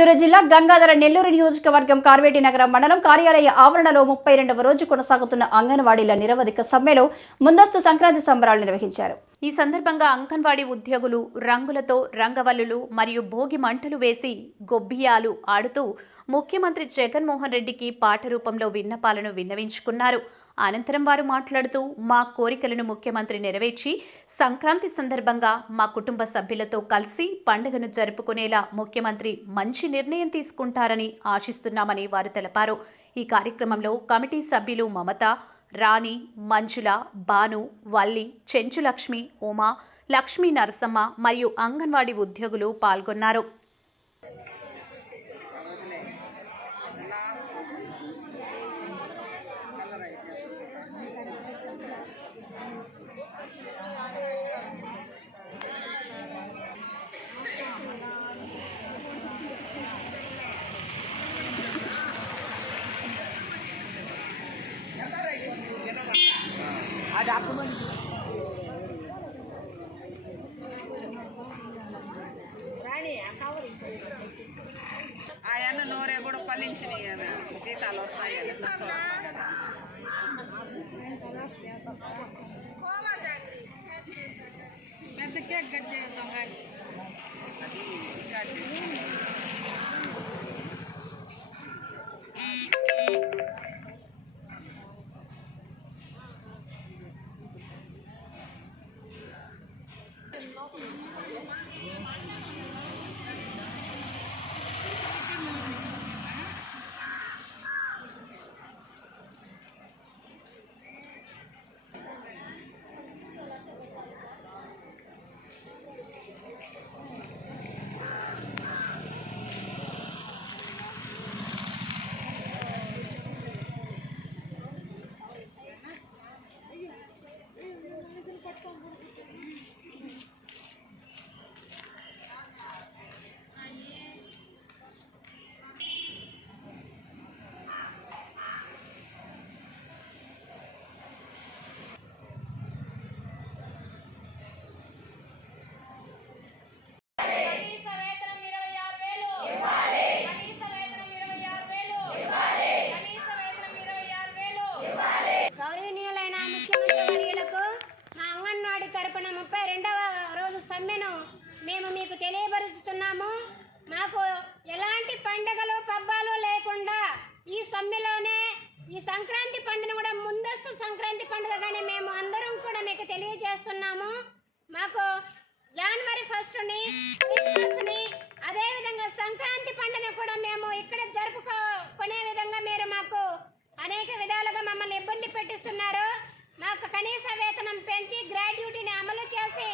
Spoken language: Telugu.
చిత్తూరు జిల్లా గంగాధర నెల్లూరు నియోజకవర్గం కార్వేటి నగర మండలం కార్యాలయ ఆవరణలో 32వ రోజు కొనసాగుతున్న అంగన్వాడీల నిరవధిక సమ్మెలో ముందస్తు సంక్రాంతి సంబరాలు నిర్వహించారు. ఈ సందర్భంగా అంగన్వాడీ ఉద్యోగులు రంగులతో రంగవల్లులు మరియు భోగి మంటలు వేసి గొబ్బియాలు ఆడుతూ ముఖ్యమంత్రి జగన్మోహన్ రెడ్డికి పాట రూపంలో విన్నపాలను విన్నవించుకున్నారు. అనంతరం వారు మాట్లాడుతూ మా కోరికలను ముఖ్యమంత్రి నెరవేర్చి సంక్రాంతి సందర్భంగా మా కుటుంబ సభ్యులతో కలిసి పండుగను జరుపుకునేలా ముఖ్యమంత్రి మంచి నిర్ణయం తీసుకుంటారని ఆశిస్తున్నామని వారు తెలిపారు. ఈ కార్యక్రమంలో కమిటీ సభ్యులు మమత, రాణి, మంజుల, భాను, వల్లి, చెంచులక్ష్మి, ఉమా, లక్ష్మీ నరసమ్మ మరియు అంగన్వాడీ ఉద్యోగులు పాల్గొన్నారు. ఆయన నోరే కూడా ఫలించినాయి, జీతాలు వస్తాయి. పెద్ద కేక్ కట్ చేద్దాం కానీ మేము మీకు తెలియపరుచుతున్నాము. మాకు ఎలాంటి పండుగలు పబ్బాలు లేకుండా ఈ సమ్మెలోనే ఈ సంక్రాంతి పండుగను కూడా ముందస్తు సంక్రాంతి పండుగగానే మేము అందరం కూడా మీకు తెలియజేస్తున్నాము. మాకు జనవరి 1ని క్రిస్మస్ని అదేవిధంగా సంక్రాంతి పండుగ కూడా మేము ఇక్కడ జరుపుకునే విధంగా మీరు మాకు అనేక విధాలుగా మమ్మల్ని ఇబ్బంది పెట్టిస్తున్నారు. మాకు కనీస వేతనం పెంచి గ్రాడ్యుటీని అమలు చేసి